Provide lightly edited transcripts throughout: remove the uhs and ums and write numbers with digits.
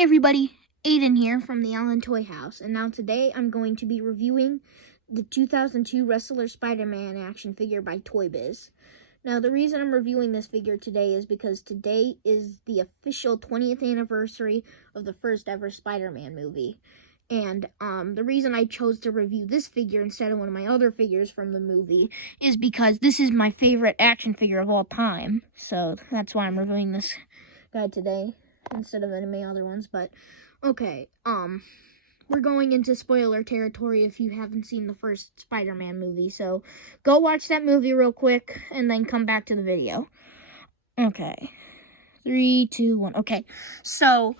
Hey everybody, Aiden here from the Allen Toy House, and now today I'm going to be reviewing the 2002 Wrestler Spider-Man action figure by Toy Biz. Now the reason I'm reviewing this figure today is because today is the official 20th anniversary of the first ever Spider-Man movie. And the reason I chose to review this figure instead of one of my other figures from the movie is because this is my favorite action figure of all time. So that's why I'm reviewing this guy today instead of any other ones. But okay, we're going into spoiler territory if you haven't seen the first Spider-Man movie, so go watch that movie real quick and then come back to the video. Okay, 3, 2, 1. Okay, so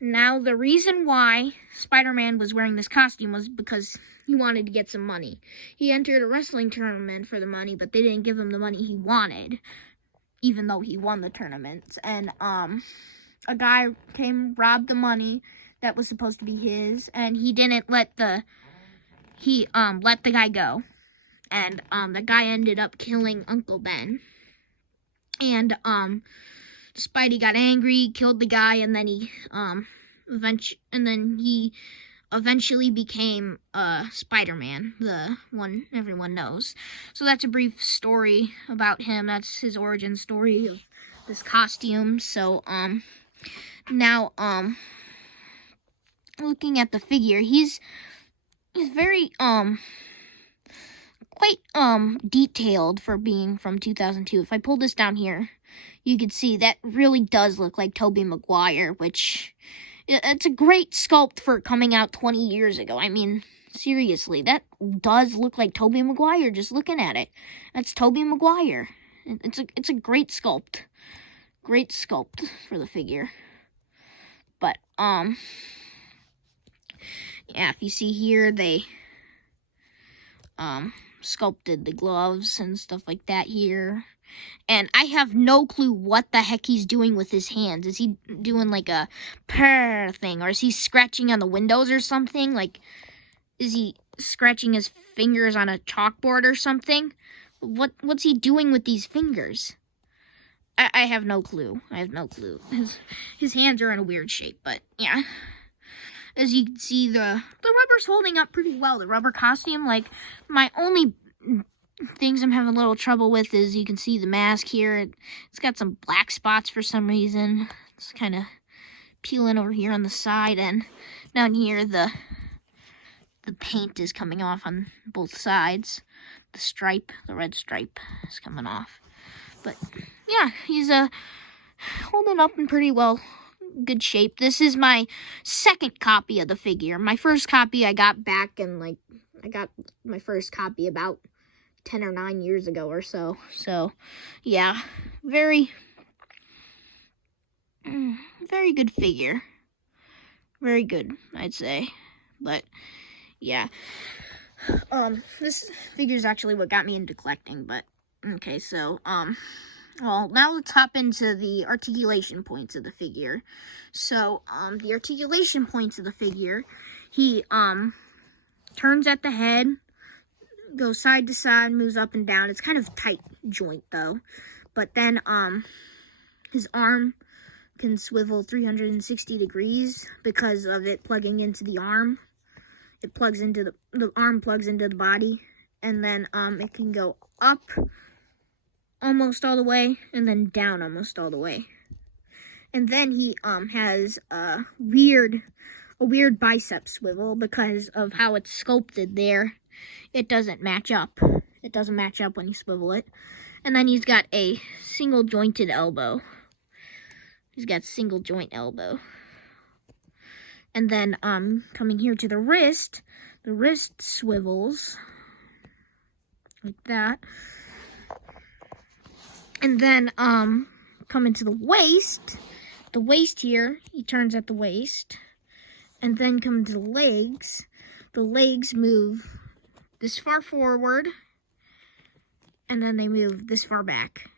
now the reason why Spider-Man was wearing this costume was because he wanted to get some money. He entered a wrestling tournament for the money, but they didn't give him the money he wanted, even though he won the tournament. And a guy came, robbed the money that was supposed to be his, and he didn't let the guy go. And the guy ended up killing Uncle Ben. And Spidey got angry, killed the guy, and then he eventually became Spider-Man, the one everyone knows. So that's a brief story about him. That's his origin story of this costume. So now looking at the figure, he's very quite detailed for being from 2002. If I pull this down here, you can see that really does look like Tobey Maguire, which it's a great sculpt for coming out 20 years ago. I mean, seriously, that does look like Tobey Maguire just looking at it. That's Tobey Maguire. It's a great sculpt. Great sculpt for the figure. But yeah, if you see here, they sculpted the gloves and stuff like that here. And I have no clue what the heck he's doing with his hands. Is he doing like a purr thing? Or is he scratching on the windows or something? Like, is he scratching his fingers on a chalkboard or something? What's he doing with these fingers? I have no clue. I have no clue. His hands are in a weird shape, but yeah. As you can see, the rubber's holding up pretty well. The rubber costume, like, my only things I'm having a little trouble with is you can see the mask here. It's got some black spots for some reason. It's kind of peeling over here on the side, and down here the paint is coming off on both sides. The stripe, the red stripe, is coming off. But yeah, he's holding up in pretty good shape. This is my second copy of the figure. My first copy I got back in, like, I got my first copy about 10 or 9 years ago or so. So, yeah, very good figure. Very good, I'd say. But, yeah. This figure is actually what got me into collecting, but, okay, so, well, now let's hop into the articulation points of the figure. So, the articulation points of the figure, he, turns at the head, goes side to side, moves up and down. It's kind of tight joint, though. But then, his arm can swivel 360 degrees because of it plugging into the arm. It plugs into the arm plugs into the body. And then, it can go up almost all the way, and then down almost all the way. And then he has a weird bicep swivel because of how it's sculpted there. It doesn't match up. It doesn't match up when you swivel it. And then he's got a single jointed elbow. He's got single joint elbow. And then coming here to the wrist swivels like that. And then, coming to the waist here, he turns at the waist. And then coming to the legs move this far forward. And then they move this far back.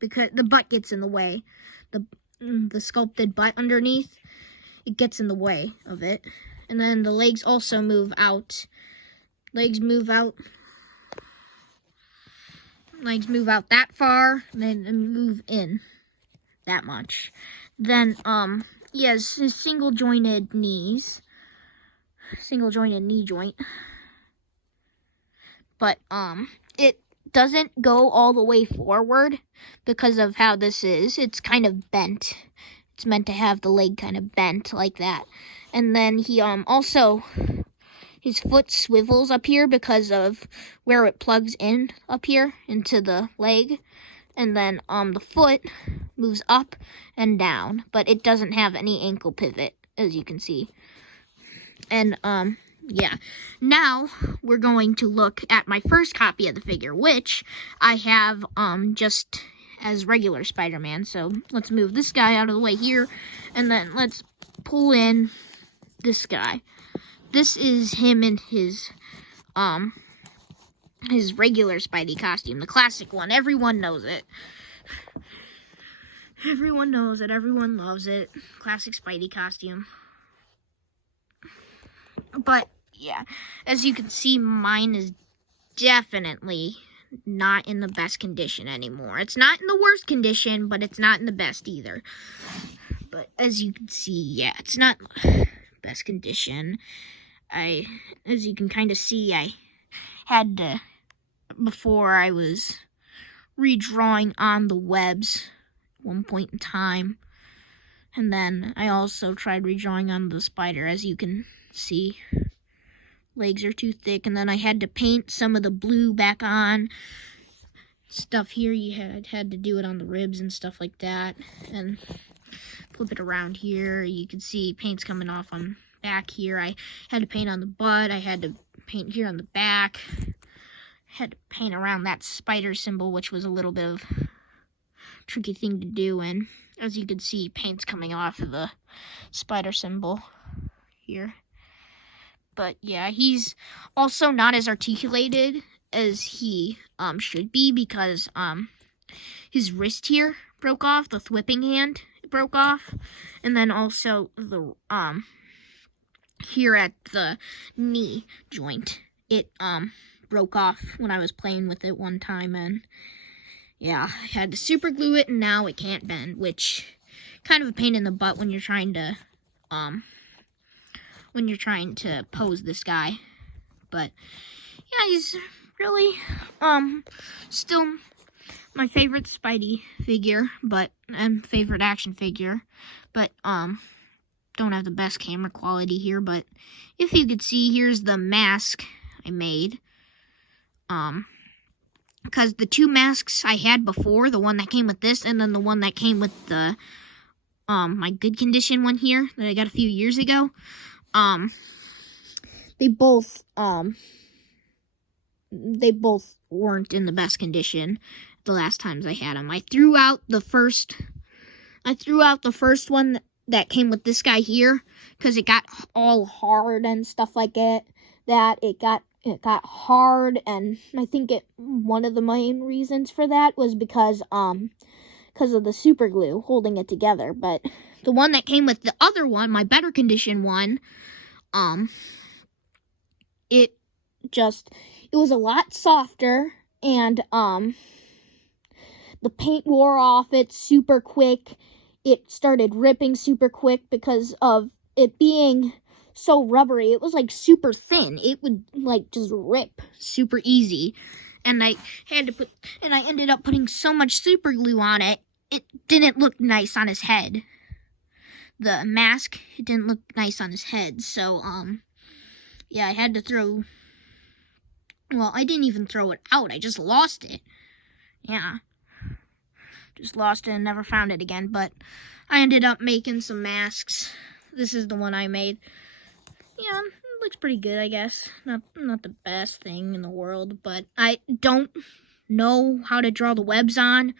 Because the butt gets in the way. The sculpted butt underneath, it gets in the way of it. And then the legs also move out. Legs move out that far, and then move in that much. Then, he has his single jointed knee joint. But, it doesn't go all the way forward because of how this is. It's kind of bent. It's meant to have the leg kind of bent like that. And then he, also, his foot swivels up here because of where it plugs in up here into the leg. And then, the foot moves up and down, but it doesn't have any ankle pivot, as you can see. And, yeah. Now, we're going to look at my first copy of the figure, which I have, just as regular Spider-Man. So, let's move this guy out of the way here, and then let's pull in this guy. This is him in his regular Spidey costume, the classic one. Everyone knows it. Everyone knows it. Everyone loves it. Classic Spidey costume. But, yeah, as you can see, mine is definitely not in the best condition anymore. It's not in the worst condition, but it's not in the best either. But as you can see, yeah, it's not best condition. As you can kind of see, I had to, before I was redrawing on the webs at one point in time. And then I also tried redrawing on the spider, as you can see. Legs are too thick, and then I had to paint some of the blue back on. Stuff here, you had to do it on the ribs and stuff like that. And flip it around here, you can see paint's coming off on back here. I had to paint on the butt, I had to paint here on the back. Had to paint around that spider symbol, which was a little bit of a tricky thing to do. And as you can see, paint's coming off of the spider symbol here. But yeah, he's also not as articulated as he should be, because his wrist here broke off, the thwipping hand broke off, and then also the here at the knee joint, it broke off when I was playing with it one time, and yeah, I had to super glue it, and now it can't bend, which kind of a pain in the butt when you're trying to pose this guy. But yeah, he's really still my favorite Spidey figure, and favorite action figure, but don't have the best camera quality here. But if you could see, here's the mask I made, because the two masks I had before, the one that came with this and then the one that came with the my good condition one here that I got a few years ago, they both weren't in the best condition the last times I had them. I threw out the first one that came with this guy here because it got all hard and stuff like it. It got hard, and I think one of the main reasons for that was because of the super glue holding it together. But the one that came with the other one, my better condition one, it was a lot softer, and the paint wore off it super quick. It started ripping super quick because of it being so rubbery. It was like super thin. It would like just rip super easy. And I ended up putting so much super glue on it, it didn't look nice on his head. The mask, it didn't look nice on his head. So, yeah, I had to I didn't even throw it out. I just lost it. Yeah. Just lost it and never found it again. But I ended up making some masks. This is the one I made. Yeah, it looks pretty good, I guess. Not the best thing in the world, but I don't know how to draw the webs on.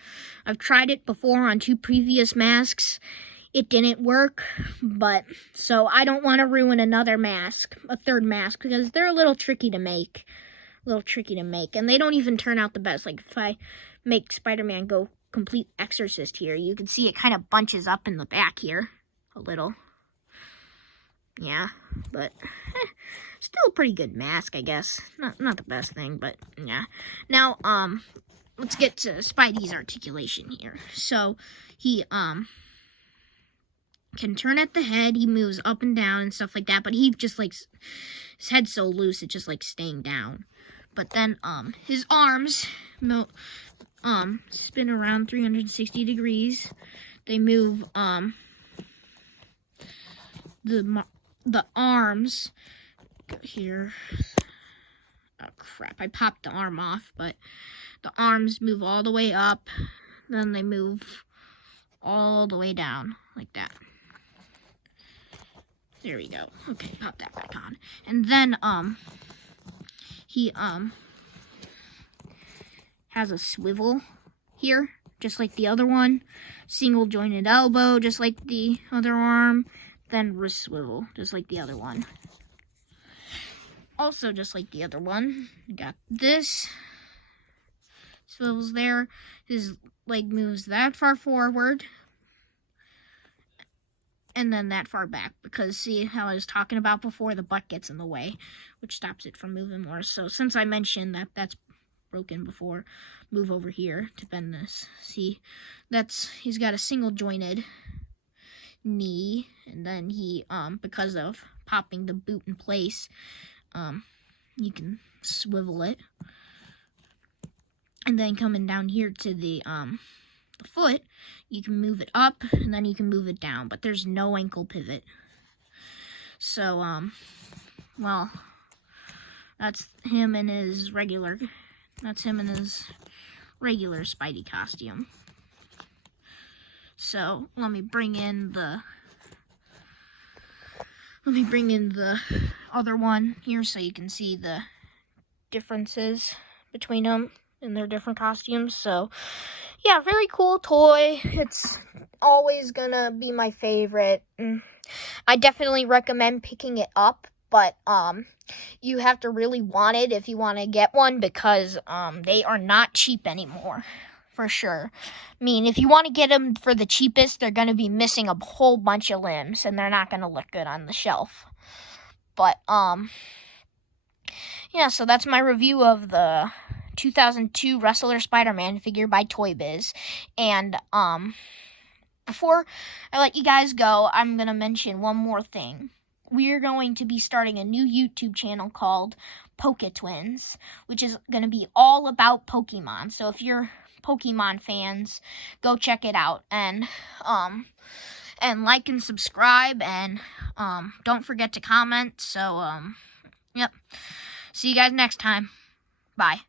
I've tried it before on 2 previous masks. It didn't work, so I don't want to ruin another mask, a third mask, because they're a little tricky to make. And they don't even turn out the best. Like, if I make Spider-Man go complete exorcist here, you can see it kind of bunches up in the back here a little. Yeah, but still a pretty good mask, I guess. Not the best thing, but yeah. Now, let's get to Spidey's articulation here. So, he can turn at the head. He moves up and down and stuff like that, but he just like his head's so loose it's just like staying down. But then his arms spin around 360 degrees. They move the arms here. Oh crap, I popped the arm off, but the arms move all the way up, then they move all the way down like that. There we go. Okay, pop that back on. And then he has a swivel here, just like the other one. Single jointed elbow, just like the other arm. Then wrist swivel, just like the other one. Also, just like the other one, you got this. Swivels there. His leg moves that far forward. And then that far back, because see how I was talking about before, the butt gets in the way, which stops it from moving more. So since I mentioned that that's broken before, move over here to bend this. See, he's got a single jointed knee, and then he because of popping the boot in place, you can swivel it, and then coming down here to the foot, you can move it up and then you can move it down, but there's no ankle pivot. So well, that's him in his regular Spidey costume. So let me bring in the other one here so you can see the differences between them in their different costumes. So yeah, very cool toy. It's always gonna be my favorite. I definitely recommend picking it up, but you have to really want it if you want to get one, because they are not cheap anymore, for sure. I mean, if you want to get them for the cheapest, they're going to be missing a whole bunch of limbs, and they're not going to look good on the shelf. But yeah, so that's my review of the 2002 Wrestler Spider-Man figure by Toy Biz. And before I let you guys go, I'm going to mention one more thing. We're going to be starting a new YouTube channel called Poketwins, which is going to be all about Pokemon. So if you're Pokemon fans, go check it out, and like and subscribe, and don't forget to comment. So yep, see you guys next time. Bye.